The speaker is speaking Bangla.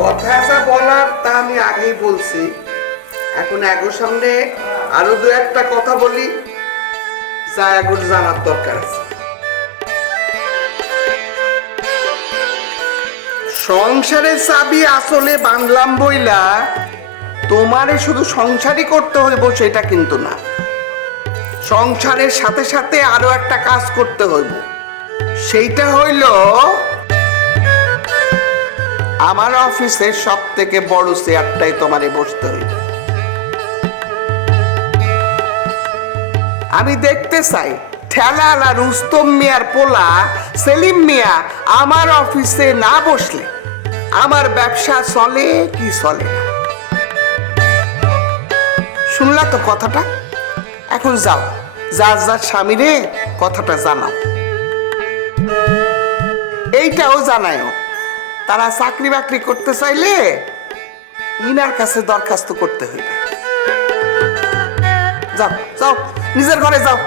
কথা যা বলার তা আমি আগেই বলছি। এখন এগোর সামনে আরো দু একটা কথা বলি, যা এগোর জানার দরকার আছে। সংসারের চাবি আসলে বাঁধলাম বইলা তোমারে শুধু সংসারই করতে হইব সেটা কিন্তু না। সংসারের সাথে সাথে আরো একটা কাজ করতে হইব, সেইটা হইল আমার অফিসের সব থেকে বড় চেয়ারটাই তোমারে বসতে হইবে। আমি দেখতে চাই ঠেলালা রুস্তম মিয়ার পোলা সেলিম মিয়া আমার অফিসে না বসলে আমার ব্যবসা চলে কি চলে না। শুনলা তো কথাটা? এখন যাও, যার যার স্বামীরে কথাটা জানাও। এইটাও জানায়ও তারা চাকরি বাকরি করতে চাইলে ইনার কাছে দরখাস্ত করতে হইবে। যাও যাও, নিজের ঘরে যাও।